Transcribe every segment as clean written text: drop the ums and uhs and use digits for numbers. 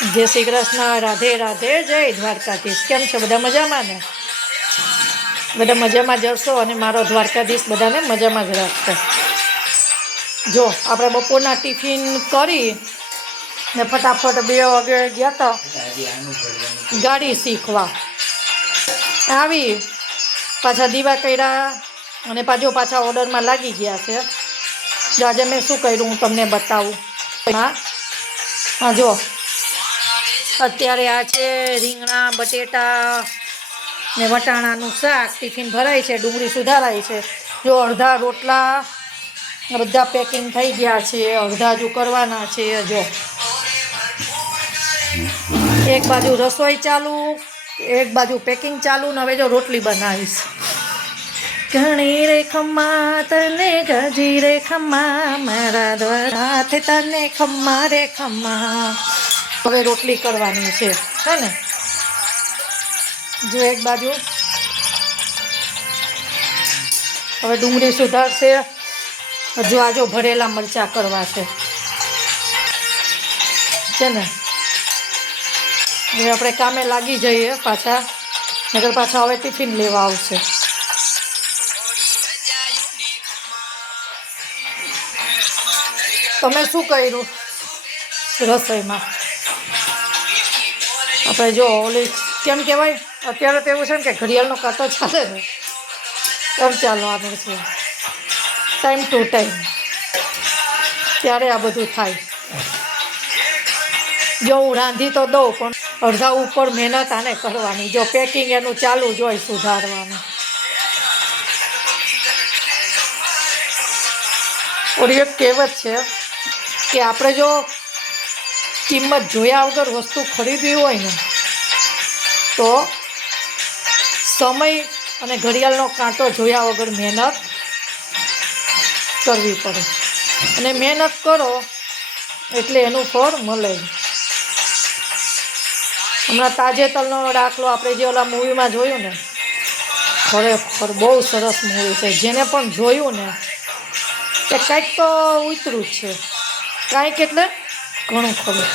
જય શ્રી કૃષ્ણ, રાધે રાધે, જય દ્વારકાધીશ. કેમ છો બધા? મજામાં ને? બધા મજામાં જશો અને મારો દ્વારકાધીશ બધાને મજામાં જ રાખશે. જો આપણે બપોરના ટિફિન કરી ને ફટાફટ 2 વાગે ગયા હતા ગાડી શીખવા. આવી પાછા દીવા કર્યા અને પાછા ઓર્ડરમાં લાગી ગયા છે. જો આજે મેં શું કર્યું હું તમને બતાવું. હા જો અત્યારે આ છે રીંગણા બટેટા ને વટાણાનું શાક. ટિફિન ભરાય છે, ડુંગળી સુધારાય છે. જો અડધા રોટલા બધા પેકિંગ થઈ ગયા છે, અડધા હજુ કરવાના છે. જો એક બાજુ રસોઈ ચાલુ, એક બાજુ પેકિંગ ચાલુ ને હવે જો રોટલી બનાવીશ. ઘણી રે ખમ્મા તને ગજી રે ખમ્મા, મારા દ્વારાથી તને ખમ્મા રે ખમ્મા. હવે રોટલી કરવાની છે ને. જો એક બાજુ હવે ડુંગળી સુધારશે. હજુ આજો ભરેલા મરચાં કરવા છે ને. હવે આપણે કામે લાગી જઈએ પાછા, નગર પાછા હવે ટિફિન લેવા આવશે. તમે શું કર્યું રસોઈમાં? આપણે જો ઓલી કેમ કહેવાય, અત્યારે તો એવું છે ને કે ઘડિયાળનો કાંટો ચાલે ને એમ ચાલવાનું છે, ટાઈમ ટુ ટાઈમ. ત્યારે આ બધું થાય. જો હું રાંધી તો દઉં પણ અડધા ઉપર મહેનત આને કરવાની. જો પેકિંગ એનું ચાલુ જ હોય, સુધારવાનું. ઓરી એક કહેવત છે કે આપણે જો કિંમત જોયા વગર વસ્તુ ખરીદવી હોય ને તો સમય અને ઘડિયાળનો કાંટો જોયા વગર મહેનત કરવી પડે. અને મહેનત કરો એટલે એનું ફળ મળે. હમણાં તાજેતરનો દાખલો આપણે જે ઓલા મૂવીમાં જોયું ને, ખરેખર બહુ સરસ મૂવી છે. જેને પણ જોયું ને કે કંઈક તો ઉતરું જ છે. કાંઈક એટલે ઘણું ખરું.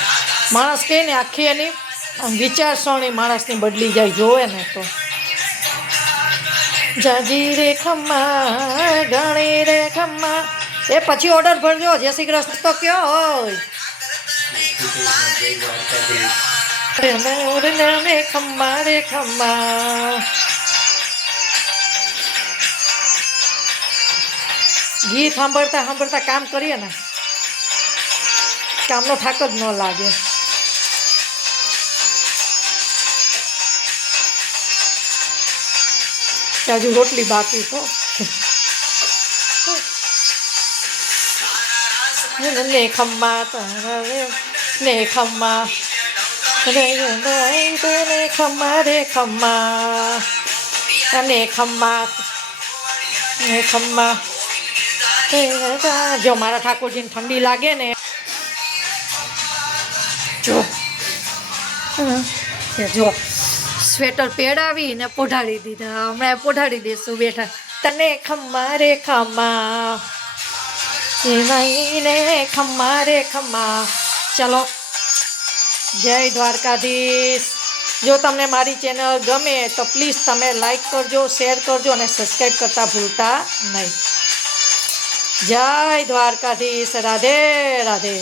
માણસ કહે ને આખી એની વિચારસરણી માણસની બદલી જાય જોવે ને તો. જાજી રે ખમ્મા ઘણી રે ખમ્મા. એ પછી ઓર્ડર ભરજો. જય શ્રી કૃષ્ણ તો કયો હોય. ખમ્મા રે ખમ્મા. ગીત સાંભળતા સાંભળતા કામ કરીએ ને, કામનો થાક જ ન લાગે. હજુ રોટલી બાકી તો ને ખમ્મા ને ખમ્મા ને ખમ્મા રે ખમ્મા ને ખમ્મા ને ખમ્મા. જો મારા ઠાકોરજીને ઠંડી લાગે ને, જો સ્વેટર પહેરાવી ને પોઢાડી દીધા. હમણાં પોઢાડી દઈશું બેઠા. તને ખમ્મા રે ખમ્મા ને ખમ્મા રે ખમ્મા. ચલો, જય દ્વારકાધીશ. જો તમને મારી ચેનલ ગમે તો પ્લીઝ તમે લાઈક કરજો, શેર કરજો અને સબસ્ક્રાઈબ કરતા ભૂલતા નહીં. જય દ્વારકાધીશ. રાધે રાધે.